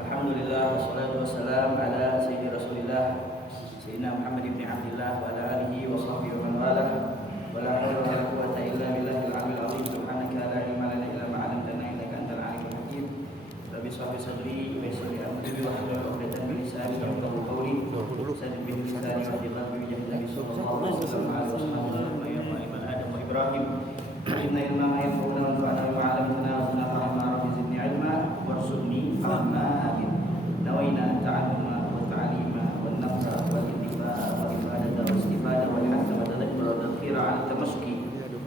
Alhamdulillah wassalatu wassalam ala sayyidi Rasulillah Sayyidina Muhammad ibn Abdillah wa ala alihi wa sahbihi wa man walah. Wa la haula wa la quwwata illa billahil aliyyil azim. Subhanaka la ilma lana illa ma 'allamtana innaka antal alimul hakim. Rabbi shrah li sadri wa yassir li amri wahlul 'uqdatam min lisani yafqahu qawli. Sayyid bin lisani wa jalla bi Nabi sallallahu alaihi wasallam ya Iman Adam wa Ibrahim. Inna ilma ma yanfa'una wa nafa'ana wa 'allamna wa nafa'ana rabbi zidni 'ilma warzuqni fahma. نوينا التعلم والتعليم والنفع والانتفاع والإفادة والاستفادة والحث والتذكر والتذكير عن التمسك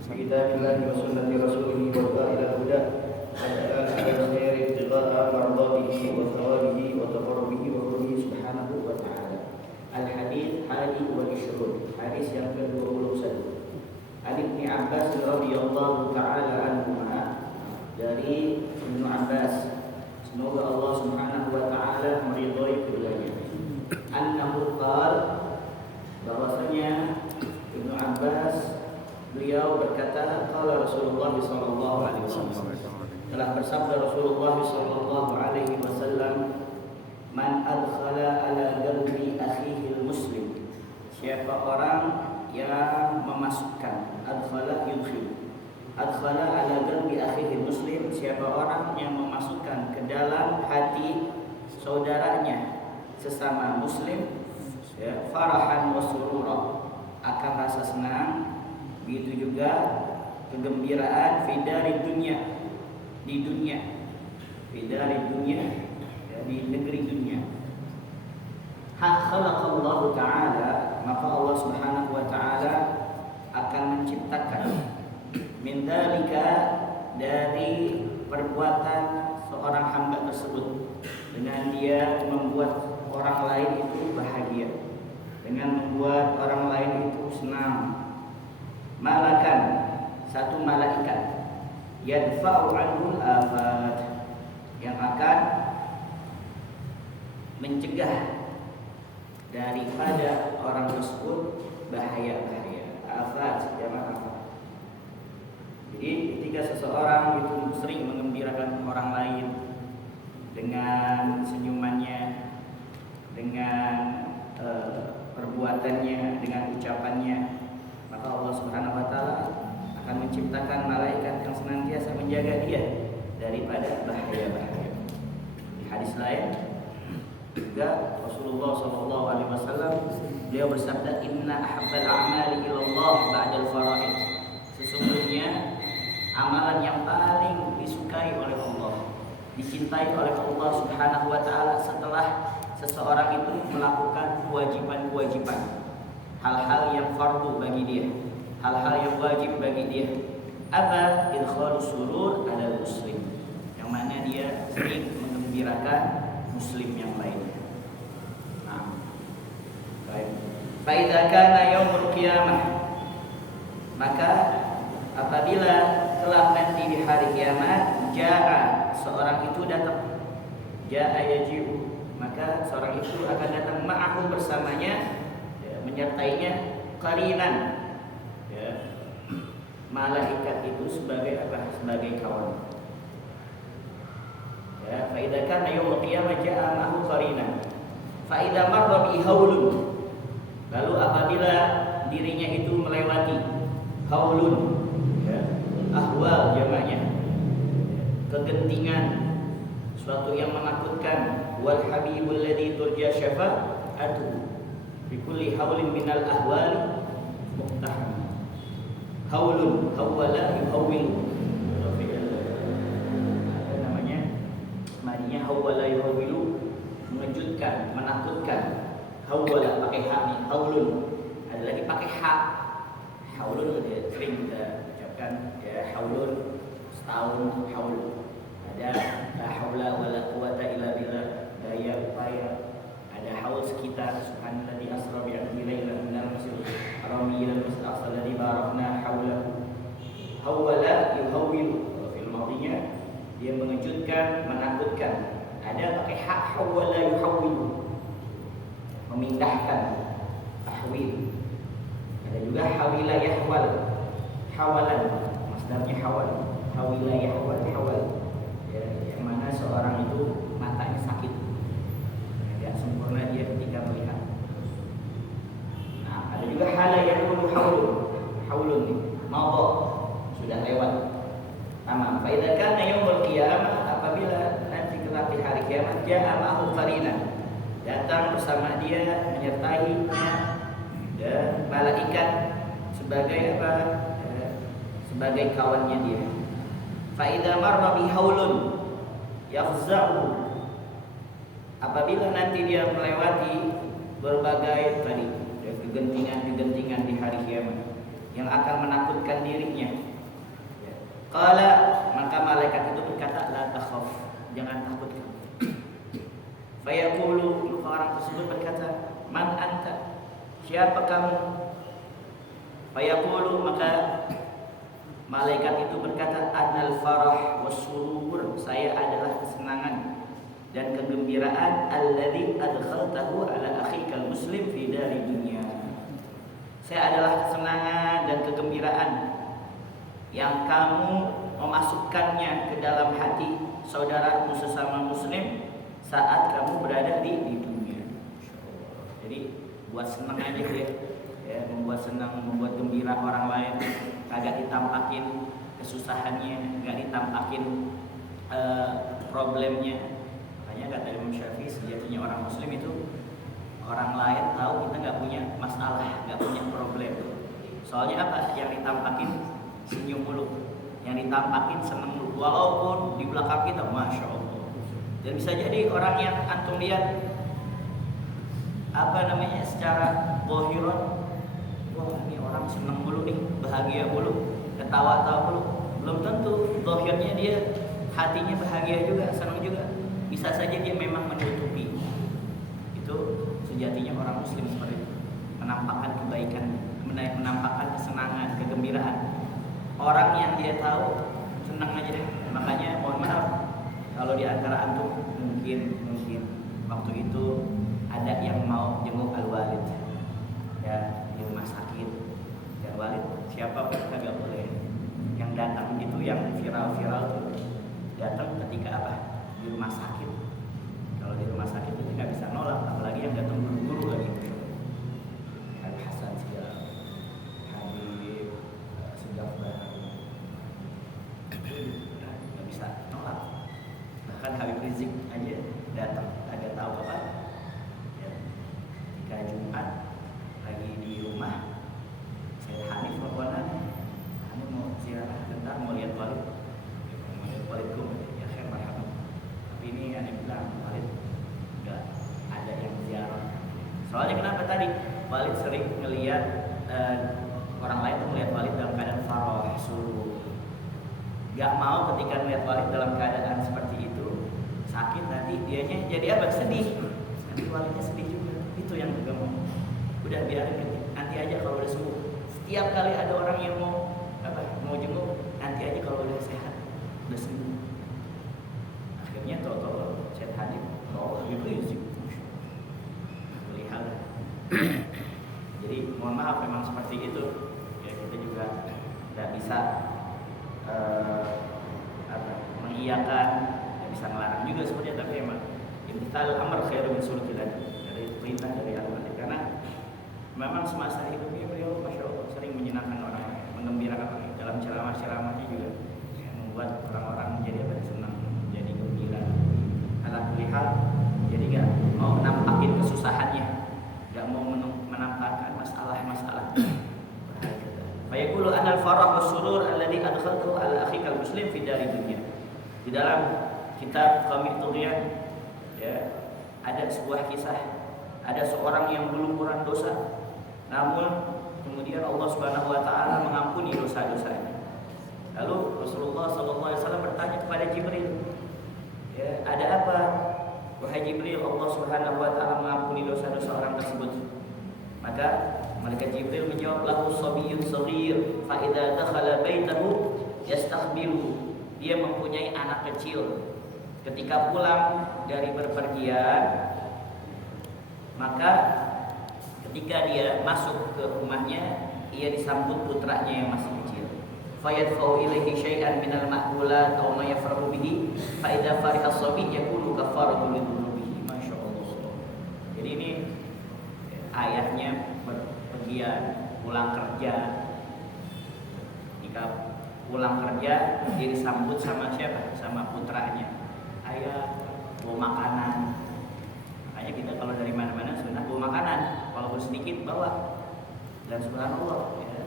بكتاب الله وسنة رسوله والدعاء إلى الهدى والدعاء إلى الخير ابتغاء مرضاته وثوابه وتقربه وقربه سبحانه وتعالى. الحديث 21 حديث yang ke-21 عن ابن عباس رضي الله تعالى عنهما dari Ibnu Abbas, semoga Allah Subhanahu wa taala meridhai keduanya. Annahu qala, bahwasanya Ibnu Abbas beliau berkata, qala Rasulullah sallallahu alaihi wasallam, telah bersabda Rasulullah sallallahu alaihi wasallam, man adkhala ala qalbi akhihi muslim, siapa orang yang memasukkan, adkhala yudkhil, adkhala ala qalbi akhihi muslim, siapa orang yang memasukkan ke dalam hati saudaranya sesama muslim, ya, farahan wa surura, akan rasa senang, begitu juga kegembiraan fidari dunia, di dunia, fidari dunia, ya, di negeri dunia. Khalaqallahu ta'ala, maka Allah Subhanahu wa ta'ala akan menciptakan min dalika, dari perbuatan seorang hamba tersebut, dengan dia membuat orang lain itu bahagia, dengan membuat orang lain itu senang, malakan, satu malaikat, yadfa'u anhul afat, yang akan mencegah daripada orang tersebut bahaya-bahaya. Afat jamaah. Jadi ketika seseorang itu sering mengembirakan orang lain dengan senyumannya, dengan perbuatannya, dengan ucapannya, maka Allah Subhanahu wa taala akan menciptakan malaikat yang senantiasa menjaga dia daripada bahaya-bahaya. Di hadis lain juga Rasulullah sallallahu alaihi wasallam beliau bersabda, inna ahabbal a'mali ila Allah ba'dal faraid, sesungguhnya amalan yang paling disukai oleh Allah, dicintai oleh Allah Subhanahu wa taala setelah seseorang itu melakukan kewajiban-kewajiban, hal-hal yang fardu bagi dia, hal-hal yang wajib bagi dia. Apa? Idkhalus surur ala muslim, yang mana dia sering menggembirakan muslim yang lainnya. Nah, baik. Fa idza kana yaumul qiyamah, maka apabila kelak nanti di hari kiamat, jaa, seorang itu datang, jaa yaji'u, maka seorang itu akan datang, ma'ahu, bersamanya, ya, menyertainya, qarinan, ya, malaikat itu sebagai apa? Sebagai kawan. Ya, fa idza kana yaumul qiyamah jaa ma'ahu qarinan, fa idza marra bi haulun, lalu apabila dirinya itu melewati haulun, ahwal jamaknya, kegentingan, suatu yang menakutkan, wal habibul ladzi turja syafa'atuhu bi kulli haulin minal ahwali muqtaham. Haulun hawala yuhawwil, apa namanya, madinya hawala yuhawwilu, mengejutkan, menakutkan. Hawala pakai ha nih, haulun, ada lagi pakai ha, haulun sering kita ucapkan, ya, haulun setahun, haul, ada la haula wala quwata illa billah, daya upaya, ada haul sekitar, subhanalladzi asra bi 'abdihi lailan minal masjidil haram ila al-masjidil aqsa alladzi barakna haulahu. Hawala yuhawwilu, fil madhinya dia mengejutkan, menakutkan. Ada pakai hak, hawala yuhawwilu, memindahkan, tahwil. Ada juga hawila yahwal, hawalan, masdarnya hawal, hawila yahwal, hawal, ya, yang Fa idza kana yaumul qiyamah, apabila nanti kelak di hari kiamat, ja'a ma'ahu qarina, datang bersama dia menyertainya dan malaikat sebagai apa? Sebagai kawannya dia. Fa idza marra bi haulun yafza'u, apabila nanti dia melewati berbagai tadi kegentingan-kegentingan di hari kiamat yang akan menakutkan dirinya. Qala, maka malaikat itu berkata, la takhaf, jangan takut kamu. Fayaqulu, maka orang tersebut berkata, man anta, siapa kamu? Fayaqulu, maka malaikat itu berkata, anal farah wassurur, saya adalah kesenangan dan kegembiraan alladzi adkhaltahu ala akhikal muslim fi dari dunia. Saya adalah kesenangan dan kegembiraan yang kamu memasukkannya ke dalam hati saudaramu sesama muslim saat kamu berada di dunia. Jadi buat senang aja ya, membuat senang, membuat gembira orang lain, kagak ditampakin kesusahannya, enggak ditampakin problemnya. Makanya kata Imam Syafi'i, sejatinya orang muslim itu orang lain tahu kita nggak punya masalah, nggak punya problem. Soalnya apa? Yang ditampakin senyum mulu, yang ditampakin seneng mulu, walaupun di belakang kita masya Allah. Dan bisa jadi orang yang antum lihat apa namanya secara bohiron, wah ini orang seneng mulu nih, bahagia mulu, ketawa-tawa mulu. Belum tentu bohirnya dia hatinya bahagia juga, senang juga. Bisa saja dia memang menutupi. Itu sejatinya orang muslim seperti itu, menampakkan kebaikan, menampakkan kesenangan, kegembiraan. Orang yang dia tahu senang aja. Makanya mohon maaf kalau di antara antum mungkin waktu itu ada yang mau jenguk al-walid ya di rumah sakit. Dan walid siapa pun kagak boleh. Yang datang itu yang viral-viral tuh datang ketika apa? Di rumah sakit. Kalau di rumah sakit itu nggak bisa nolak, apalagi yang datang guru-guru lagi. Habib Hasan segala, Habib Segaf Bahar, nggak bisa nolak. Bahkan Habib Rizik aja datang, agak tahu apa? Ya, ketika Jumat lagi di rumah, saya Hanif Rabbana, Hanif mau ziarah bentar, mau lihat walid kum, ya khair marhaban. Tapi ini ada bilang walid nggak ada yang ziarah. Soalnya kenapa tadi? Walid sering ngelihat orang lain tuh melihat walid dalam keadaan farah, surur. Gak mau ketika melihat walid dalam keadaan seperti itu sakit, nanti dianya jadi apa? Sedih. Nanti walidnya sedih juga. Itu yang juga mau. Udah biarin nanti aja kalau udah sembuh. Setiap kali ada orang yang mau mau jenguk, nanti aja kalau udah sehat, udah sembuh. Akhirnya tahu Syed Hadid Habib Rizik melihat. Jadi mohon maaf memang seperti itu ya, kita juga tidak bisa mengiyakan, tidak bisa melarang juga seperti itu, tapi memang imtithal amr khairun min sulukil dari perintah dari Allah. Karena memang semasa hidupnya beliau masya Allah sering menyenangkan orang, menggembirakan orang. Dalam ceramah-ceramahnya juga ya, membuat orang-orang menjadi senang, jadi gembira. Alhamdulillah, jadi gak mau nampakin kesusahannya, gak mau menampakkan masalah-masalah. Fayaqulu anal farah wassurur alladhi adkhaltahu ala akhikal muslim fi dari dunia. Di dalam kitab Qamit Tughyan ya, ada sebuah kisah, ada seorang yang berlumuran dosa, namun kemudian Allah Subhanahu wa taala mengampuni dosa-dosanya. Lalu Rasulullah sallallahu alaihi wasallam bertanya kepada Jibril, ya, ada apa wahai Jibril, Allah Subhanahu wa taala mengampuni dosa-dosa orang tersebut? Maka malaikat Jibril menjawab, lahu sabiyyun shaghir fa idza dakhala baitahu yastakhbiru. Dia mempunyai anak kecil, ketika pulang dari bepergian, maka ketika dia masuk ke rumahnya, ia disambut putranya yang masih kecil. Fayadfa'u ilaihi syai'an minal ma'kulat aw ma yafrahu bihi fa idza fariha as-sabi yakunu kafaratu lidhunubihi. Masyaallah. Jadi ini ayahnya berpergian pulang kerja, ketika pulang kerja dia disambut sama siapa? Sama putranya. Ayah bawa makanan. Makanya kita kalau dari mana-mana sunnah bawa makanan, walaupun sedikit bawa. Dan subhanallah ya,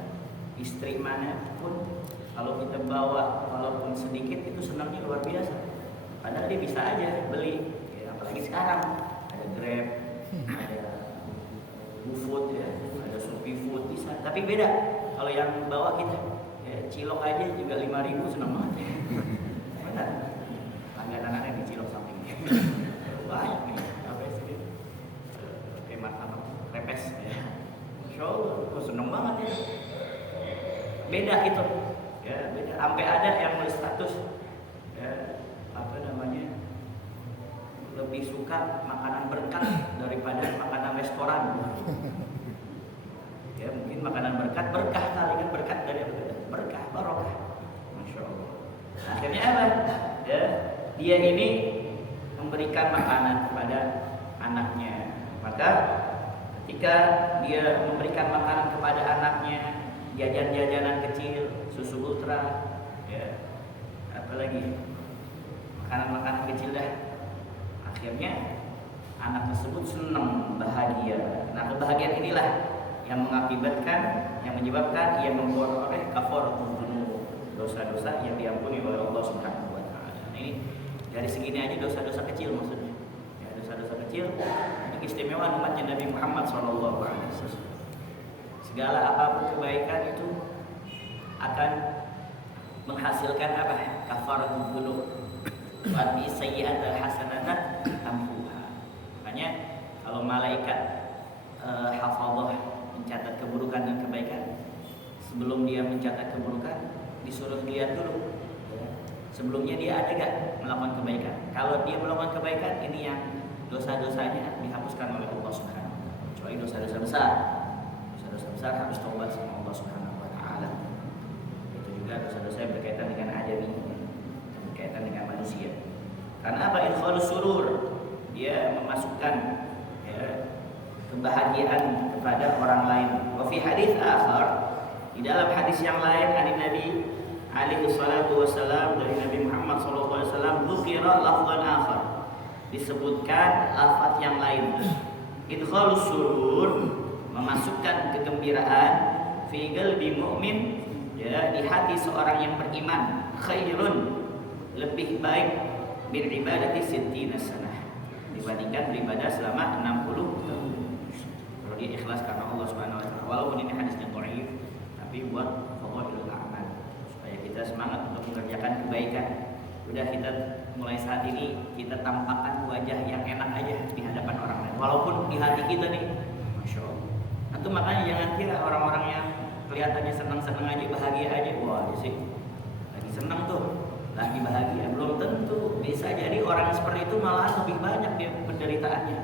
istri mana pun kalau kita bawa walaupun sedikit itu senangnya luar biasa. Padahal dia bisa aja beli ya, apalagi sekarang ada Grab, ada GoFood ya, ada Shopee Food bisa. Tapi beda kalau yang bawa kita ya, cilok aja juga 5.000 senang banget ya. Benar? Langganan anaknya di cilok samping banyak nih apa sih martabak repes ya. Masya Allah, aku seneng banget ya. Beda itu ya, beda. Sampai ada yang nulis status ya, apa namanya, lebih suka makanan berkat daripada makanan restoran. Ya mungkin makanan berkat berkah kali kan, berkat dari apa? Berkah, barokah. Masya Allah. Akhirnya apa? Ya, dia ini memberikan makanan kepada anaknya. Maka ketika dia memberikan makanan kepada anaknya, jajan-jajanan kecil, susu ultra, ya, apalagi makanan-makanan kecil dah. Akhirnya anak tersebut senang, bahagia. Nah, kebahagiaan inilah yang mengakibatkan, yang menyebabkan ia memperoleh kafaratul dzunub, dosa-dosa yang diampuni oleh Allah Subhanahu wa taala. Nah, ini dari segini aja dosa-dosa kecil maksudnya. Ya, dosa-dosa kecil ini keistimewaan umatnya Nabi Muhammad SAW. Segala apapun kebaikan itu akan menghasilkan apa? Kafaratul dzunub. Wa bi sayyi'atil hasanata tamhuha. Makanya kalau malaikat hafadzah mencatat keburukan dan kebaikan, sebelum dia mencatat keburukan disuruh lihat dulu ya, sebelumnya dia ada gak melakukan kebaikan. Kalau dia melakukan kebaikan, ini yang dosa-dosanya dihapuskan oleh Allah Subhanahu wa taala. Kecuali dosa-dosa besar. Dosa-dosa besar harus taubat sama Allah Subhanahu wa taala. Itu juga dosa-dosa yang berkaitan dengan ajami, berkaitan dengan manusia. Karena apa? Idkhalus surur, dia memasukkan ya, kebahagiaan kepada orang lain. Wa fi hadis akhar, di dalam hadis yang lain dari Nabi alaihi salatu wasalam, dari Nabi Muhammad sallallahu alaihi wasallam, dzukira lafdhan akhar, disebutkan lafaz yang lain. Idkhalus surur, memasukkan kegembiraan fi qalbi mu'min, ya, di hati seorang yang beriman, khairun, lebih baik min ibadati sittina sanah, dibandingkan beribadah selama 60 tahun. Kalau dia ikhlas karena Allah Subhanahu wa taala, walaupun ini hadisnya dhaif, tapi buat fadhilul a'mal, supaya kita semangat untuk mengerjakan kebaikan. Udah, kita mulai saat ini kita tampakkan wajah yang enak aja di hadapan orang lain, walaupun di hati kita nih, masya Allah. Itu makanya jangan kira orang-orang yang kelihatannya senang-senang aja, bahagia aja, wah dia sih lagi senang tuh, lagi bahagia. Belum tentu, bisa jadi orang seperti itu malah lebih banyak dia penderitaannya,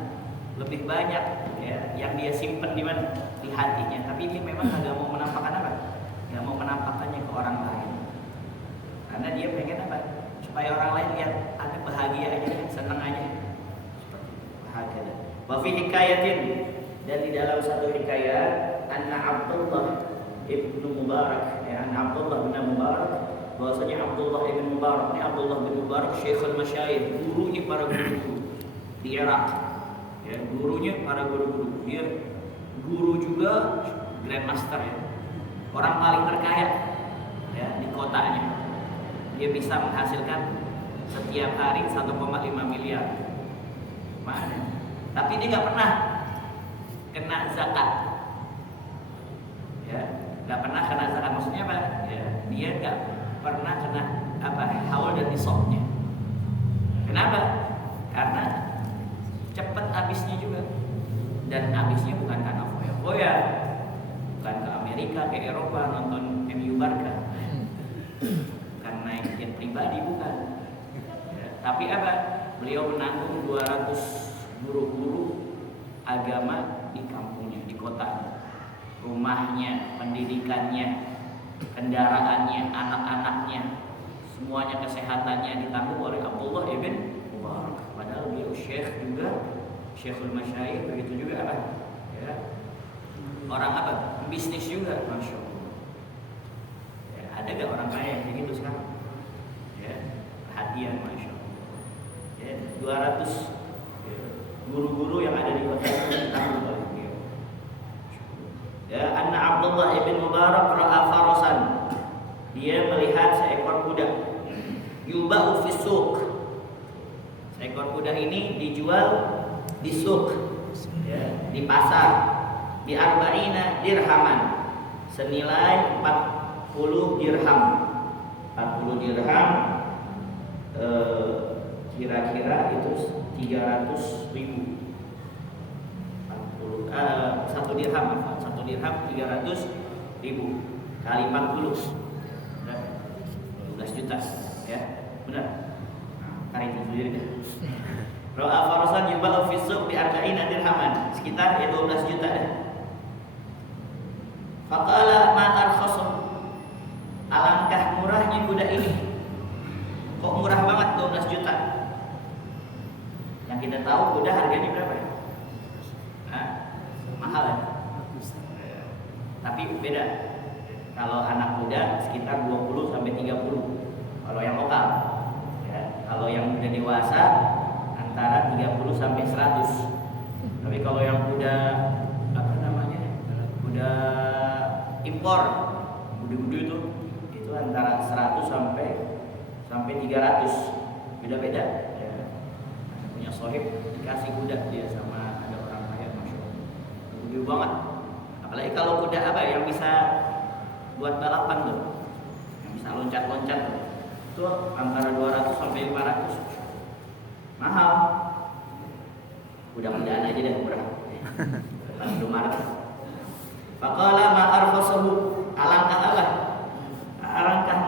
lebih banyak ya yang dia simpen di mana, di hatinya. Tapi dia memang nggak mau menampakkan apa, nggak mau menampakkannya ke orang lain, karena dia pengen apa, supaya orang lain lihat ada bahagia aja, senang aja, seperti bahagia. Wa fi hikayatin, dan di dalam satu hikayat, anna Abdullah ibnu Mubarak, ya, anna Abdullah bin Mubarak, bahwasanya Abdullah ibn Mubarak ini, Abdullah bin Mubarak Syekhul Masyayikh, gurunya para guru di Irak ya, gurunya para guru-guru. Dia guru juga, grandmaster ya, orang paling terkaya ya di kotanya. Dia bisa menghasilkan setiap hari 1,5 miliar. Mana? Tapi dia nggak pernah kena zakat ya, nggak pernah kena zakat. Maksudnya apa ya, dia nggak pernah kena apa, haul dan nisabnya. Kenapa? Karena cepat habisnya juga, dan habisnya bukan karena foya-foya, bukan ke Amerika, ke Eropa nonton MU Barca, bukan naik jet pribadi, bukan ya, tapi apa, beliau menanggung 200 guru-guru agama di kampungnya, di kotanya, rumahnya, pendidikannya, kendaraannya, anak-anaknya, semuanya, kesehatannya ditanggung oleh Abdullah ibn Mubarak. Padahal beliau syekh juga, Syekhul Masyayikh, begitu juga apa ya, orang apa, bisnis juga, masya Allah ya, Ada gak orang kaya yang kayak gitu sekarang? Ya, perhatian, masya Allah. Ya, 200 guru-guru yang ada di kota itu ditanggung oleh dia. Ya, anna Abdullah ibn Mubarak ra'a farasan. Dia melihat seekor kuda. Yuba'u fi suq. Seekor kuda ini dijual di suq, ya, di pasar, di arba'ina dirhaman, senilai 40 dirham. 40 dirham kira-kira itu 300.000. 1 dirham 300.000 kali 40 12 juta, ya benar. Tarik itu sendiri dah. Ra'a farasan yuba'u fi suq bi 40 dirhaman, sekitar 12 juta dah. Faqala ma arkhasum, alangkah murahnya kuda ini. Kok murah banget 12 juta? Yang kita tahu kuda harganya berapa ya? Mahal ya? Tapi beda. Kalau anak kuda sekitar 20 sampai 30 kalau yang lokal. Ya, kalau yang udah dewasa antara 30 sampai 100. Tapi kalau yang kuda apa namanya? Kuda impor, gede-gede itu antara 100 sampai 300. Beda-beda. Ya. Punya sohib dikasih kuda dia sama ada orang kaya, masya Allah. Gede banget. Apalagi kalau kuda apa yang bisa buat balapan tuh, yang bisa loncat-loncat tuh, itu antara 200 sampai 500. Mahal. Kuda-kudaan aja deh murah. Belum marah. Faqala ma arfasahu, alangkah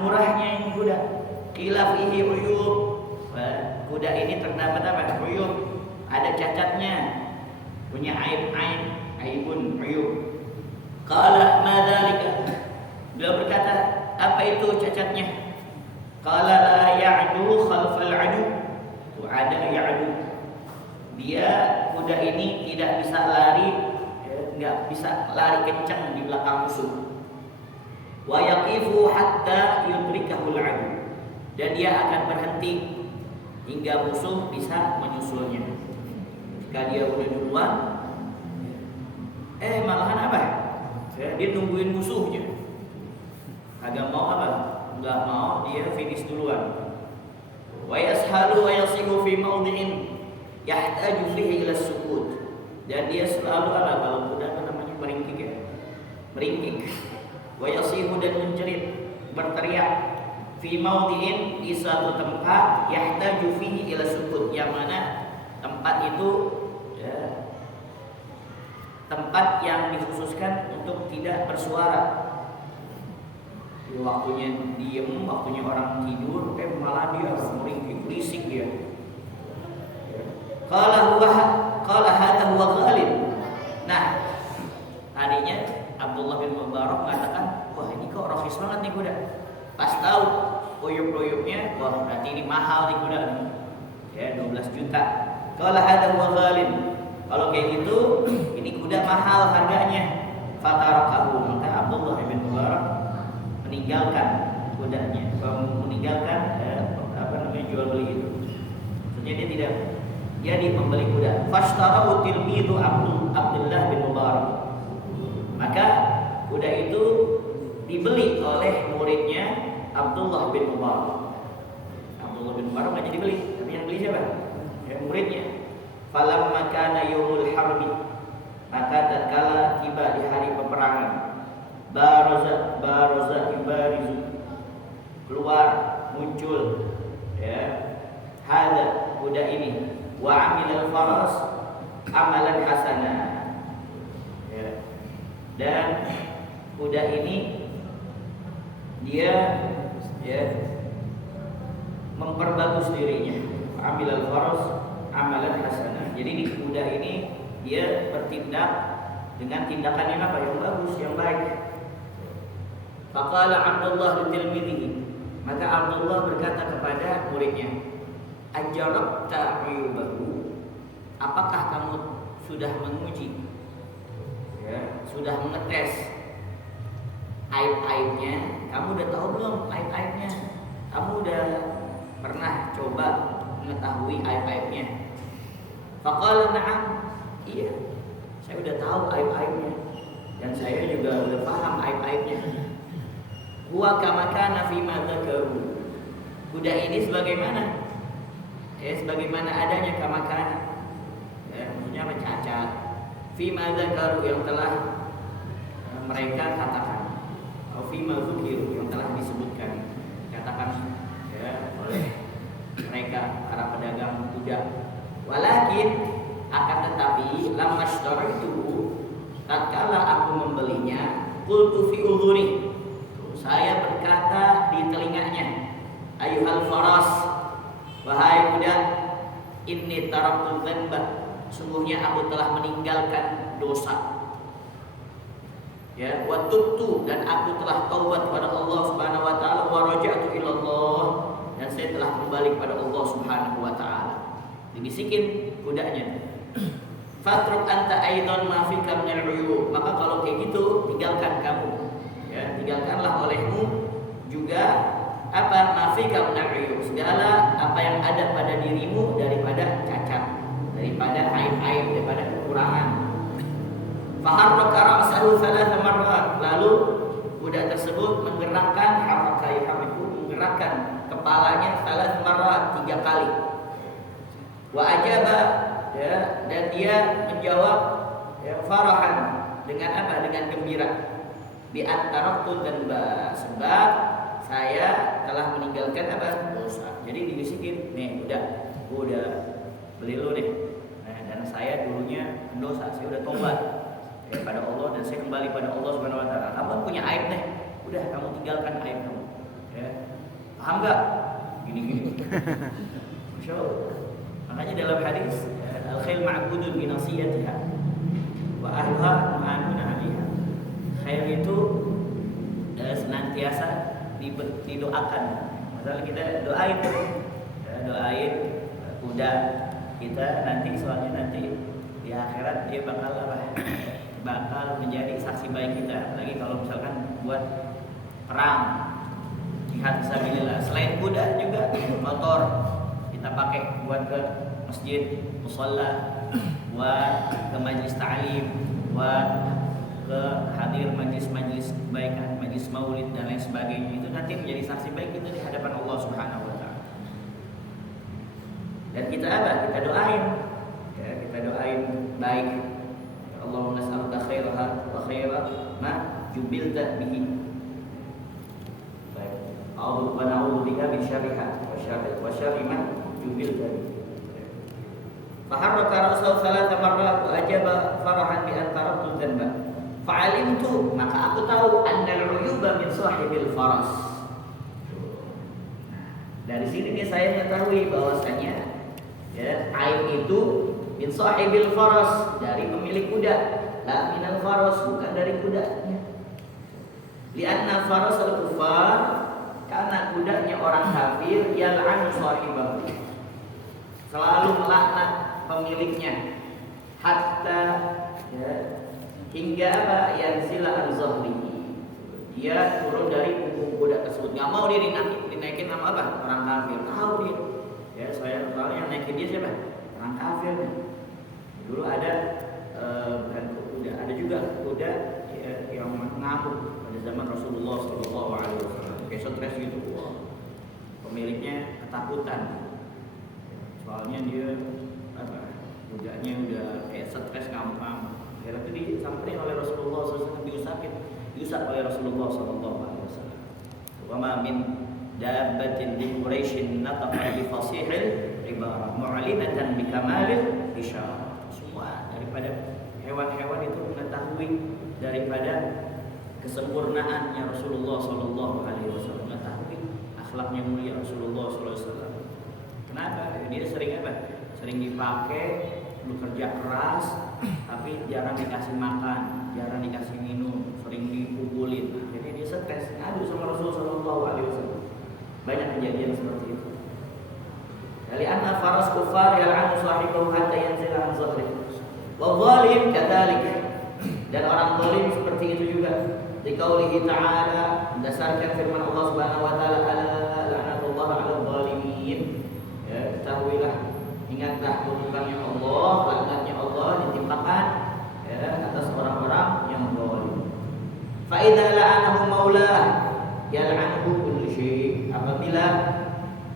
murahnya ini kuda. Qila fihi uyub. Kuda ini terdapat apa? Uyub. Ada cacatnya. Punya aibun uyub. Qala ma dzalika? Beliau berkata, apa itu cacatnya? Qala la ya'du khalfal 'adu. Itu ada ya'du. Dia kuda ini tidak bisa lari, enggak bisa lari kencang di belakang musuh. Wa yaqifu hatta yudrikahul 'adu. Dan dia akan berhenti hingga musuh bisa menyusulnya. Jika dia udah duluan, malahan apa? Dia nungguin musuhnya. Kagak mau apa? Enggak mau dia finish duluan. Wa yashalu wa yasihu fi mawdi'in yahtaju fihi ila sukut. Dan dia selalu apa? Kalau kuda kan namanya meringkik ya. Meringkik. Wa yasihu dan menjerit, berteriak fi mawdi'in, di suatu tempat yahtaju fihi ila sukut, yang mana tempat itu ya, tempat yang dikhususkan untuk tidak bersuara. Waktunya diem, waktunya orang tidur, malah dia meringkik, berisik dia. Qala hadha huwa ghalib. Nah, tadinya Abdullah bin Mubarak mengatakan, wah ini kok rohis banget nih kuda. Pas tahu uyup-uyupnya, wah berarti ini mahal nih kuda nih. Ya 12 juta. Qala hadha huwa ghalib. Kalau kayak gitu, ini kuda mahal harganya. Fatarakahu, maka Abdullah bin Mubarak meninggalkan kudanya, meninggalkan jual beli itu. Maksudnya dia tidak jadi membeli kuda. Fashtarahu tilmidu Abdullah bin Mubarak. Maka kuda itu dibeli oleh muridnya Abdullah bin Mubarak. Abdullah bin Mubarak nggak jadi beli, tapi yang beli siapa? Ya, muridnya. Falamma kana yaumul harbi, maka tatkala tiba di hari peperangan, baraza yubarizu, keluar, muncul ya hada kuda ini, wa amilal faras amalan hasanah ya. Dan kuda ini dia ya memperbagus dirinya, amilal faras amalan hasanah. Jadi di kuda ini dia bertindak dengan tindakan yang apa? Yang bagus, yang baik. Faqala Abdullah litilmidhihi, maka Abdullah berkata kepada muridnya, ajarabta uyubahu, apakah kamu sudah menguji, ya, sudah mengetes aib-aibnya. Kamu udah tahu belum aib-aibnya? Kamu udah pernah coba mengetahui aib-aibnya? Faqala na'am, iya, saya udah tahu aib-aibnya dan saya juga udah paham aib-aibnya. Huwa kama kana fi ma dzakaru. Kuda ini sebagaimana? Sebagaimana adanya kama kana. Maksudnya mencacat. Fi ma dzakaru yang telah mereka katakan. Atau fi ma dzukiru yang telah disebutkan. Katakan oleh mereka para pedagang kuda. Walakin akan tetapi lamashtara itu tatkala aku membelinya qultu fi udhuni, saya berkata di telinganya, ayuhal faras, wahai kuda, inni taraktu dzanba, sungguhnya aku telah meninggalkan dosa. Ya, wa tubtu, dan aku telah taubat kepada Allah Subhanahu wa taala, wa raja'tu ila Allah, dan saya telah kembali kepada Allah Subhanahu wa taala. Dibisikin kudanya, fatruk anta aidan ma fika minal uyub, maka kalau kayak gitu tinggalkan kamu, ya, tinggalkanlah olehmu juga apa ma fika minal uyub, segala apa yang ada pada dirimu daripada cacat, daripada aib-aib, daripada kekurangan. Faharraka ra'sahu thalatha marrat, lalu kuda tersebut menggerakkan menggerakkan kepalanya thalatha marrat, 3 kali. Wa ajaba, ya, dan dia menjawab, ya, farahan, dengan apa? Dengan gembira. Bi antaraktu dzanba, sebab saya telah meninggalkan apa? Dosa. Jadi dibisikin, nih udah beli lu nih. Nah, dan saya dulunya pendosa, saya udah tobat pada Allah dan saya kembali pada Allah Subhanahu wa taala. Kamu punya aib nih. Udah kamu tinggalkan aib kamu. Ya. Paham enggak? Gini-gini. Masyaallah. Makanya dalam hadis al-khail ma'budun bi nasiyatiha wa ahluha mu'anuna 'alaiha. Khail itu senantiasa didoakan. Masalah kita doain kuda kita nanti, soalnya nanti di akhirat dia bakal menjadi saksi baik kita. Lagi kalau misalkan buat perang jihad fisabilillah. Selain kuda juga motor kita pakai buat ke masjid, musalla, buat ke majlis ta'lim, buat ke hadir majlis-majlis kebaikan, majlis maulid dan lain sebagainya. Itu nanti menjadi saksi baik kita di hadapan Allah Subhanahu wa taala. Dan kita apa? Kita doain. Ya, kita doain baik. Allahumma nas'aluka khairaha wa khaira ma jubilta bihi. Baik. A'udzu wa na'udzu bika min syarriha wa syarri ma jubilta bihi. Faharraka ra'sahu thalatha marrat wa ajaba farahan bi an taraktu dzanba. Fa'alimtu, maka aku tahu annal uyuba min sahibil faras. Dari sini nih saya mengetahui bahwasanya, ya, aib itu min sahibil faras, dari pemilik kuda, la minal faras, bukan dari kudanya. Lianna farasal kufar, karena kudanya orang kafir, yal'anu sahibahu, selalu melaknat pemiliknya, hatta, ya, hingga apa? Yanzila an zahrihi, dia turun dari punggung kuda tersebut. Nggak mau dia dinaikin sama apa? Orang kafir. Tahu dia, ya, saya soalnya yang naikin dia siapa? Orang kafir. Dulu ada bukan kuda, ada juga kuda, ya, yang ngamuk pada zaman Rasulullah SAW. Kayak stres gitu. Wow. Pemiliknya ketakutan. Soalnya dia apa? Kudanya udah kayak stres, ngamuk-ngamuk. Akhirnya itu disamperin oleh Rasulullah SAW, diusap oleh Rasulullah SAW. Wa ma min dabbatin di Quraisyin nataqa bi fasihil ibara mu'linatan bi kamalil isyarah. Semua daripada hewan-hewan itu mengetahui daripada kesempurnaannya Rasulullah SAW, mengetahui akhlaknya mulia Rasulullah SAW. Kenapa? Dia sering apa? Sering dipakai, bekerja keras, tapi jarang dikasih makan, jarang dikasih minum, sering dipukulin. Akhirnya dia stres, ngadu sama Rasulullah SAW. Banyak kejadian seperti itu. Dari anna faras kufar yal'anu sahibahu hatta yanzila an zahri. Wa zalim kadzalik. Dan orang zalim seperti itu juga. Liqaulihi ta'ala, berdasarkan firman Allah Subhanahu wa taala, ala la'natullah 'alal zalimin. Ya, ketahuilah, ingatlah kutukannya Allah, laknatnya Allah ditimpakan ya atas orang-orang yang zalim. Fa idza la'anahu maulah yal'anhu kullu syai'. Apabila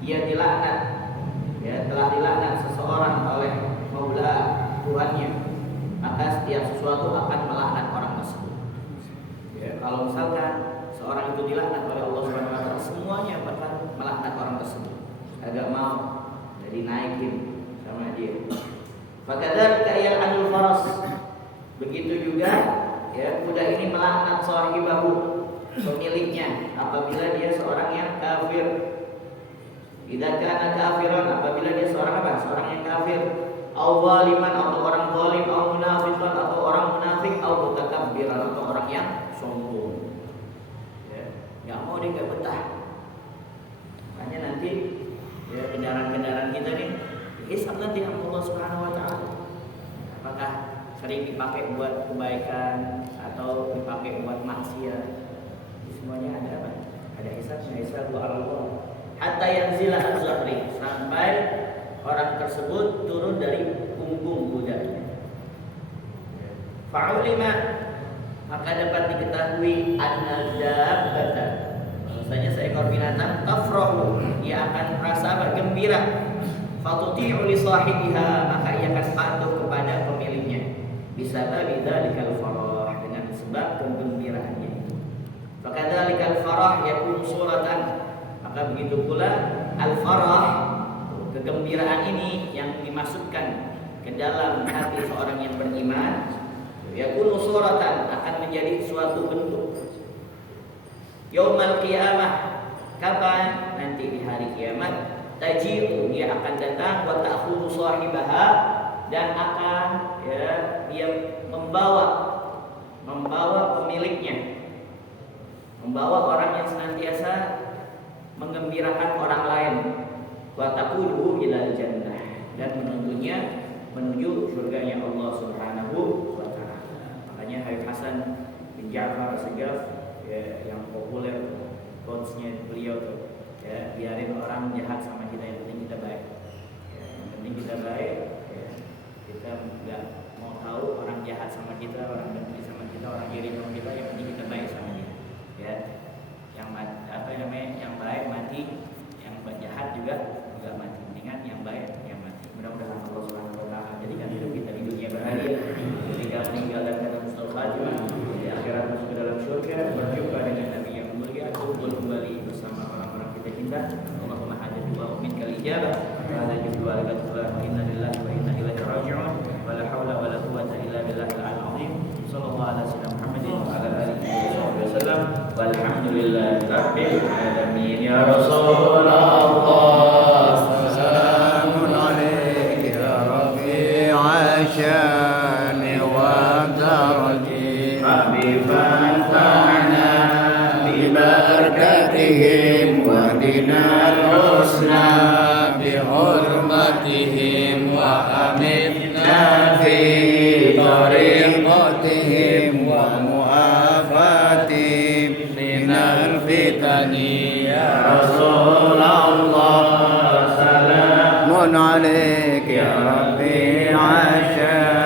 ia dilaknat, ya telah dilaknat seseorang oleh maula Tuhannya, maka setiap sesuatu akan melaknat orang tersebut. Ya, kalau misalkan seorang itu dilaknat oleh Allah Subhanahu wa taala, semuanya akan melaknat orang tersebut. Agak mau jadi naikin sama dia. Fakadzalika yal'anul faras. Begitu juga ya kuda ini melaknat sahibahu, pemiliknya, apabila dia seorang yang kafir. Idza kana kafiran, apabila dia seorang apa? Seorang yang kafir. Au zaliman, atau orang zalim, au munafiqan, atau orang munafik, au mutakabbiran, atau orang yang sombong. Ya, enggak mau dia enggak betah. Makanya nanti ya kendaraan-kendaraan kita nih hisab nanti sama Allah Subhanahu wa taala. Apakah sering dipakai buat kebaikan atau dipakai buat maksiat? Semuanya ada apa? Ada hisabnya, hisab Allah. Hatta yanzilah az-zahri, sampai orang tersebut turun dari punggung kudanya. Fa'ulima, maka dapat diketahui an-dabbata, bahwasanya seekor binatang tafrahu, ia akan merasa apa? Gembira. Fatuti'u li sahibiha, maka ia akan patuh kepada pemiliknya. Bisababi dzalikal farah, dengan sebab kegembiraannya itu. Fakadzalikal farah yakun suratan, maka begitu pula al-farah, kegembiraan ini yang dimasukkan ke dalam hati seorang yang beriman, yakun suratan, akan menjadi suatu bentuk. Yaumal qiyamah, kapan? Nanti di hari kiamat. Taji'u, dia akan datang, wa ta'khudhu sahibaha, dan akan ya dia membawa pemiliknya, membawa orang yang senantiasa menggembirakan orang lain, wa taqulu ilal jannah, dan menuntunnya menuju surganya Allah Subhanahu wa taala. Makanya Habib Hasan bin Ja'far As-Sagaf ya, yang populer quotes-nya beliau tuh, ya, biarin orang jahat sama kita, yang penting kita baik. Ya, yang penting kita baik, ya. Kita enggak mau tahu orang jahat sama kita, orang benci sama kita, orang iri sama kita, yang penting kita baik sama dia. Ya. Yang apa namanya? Yang baik mati, yang jahat juga mati. Dengan yang baik yang mati. Mudah-mudahan Allah Subhanahu wa taala jadikan hidup kita di dunia bahagia, ketika meninggal dan dalam husnul khatimah, di akhirat masuk ke dalam surga, berjumpa dengan Nabi yang mulia, kumpul kembali bersama orang-orang kita cinta. Allahumma hajat wa min kal ijabah. Wa la jadwa la qadra wa inna lillahi wa inna ilaihi raji'un. Wa la haula wa la quwwata illa billahil azim. Sallallahu ala sayyidina Muhammadin wa ala alihi wasallam. Walhamdulillahi rabbil alamin. Ya Rasulullah, salamun alayka ya rafi'a syani wa daraji. Habibana bi barakatihim wa dinar husna bi hurmatihim wa amitna fi tariqatihim wa mu'afatihim minal fitani. Ya Rasulullah, salamun alayka ya rafi'a syani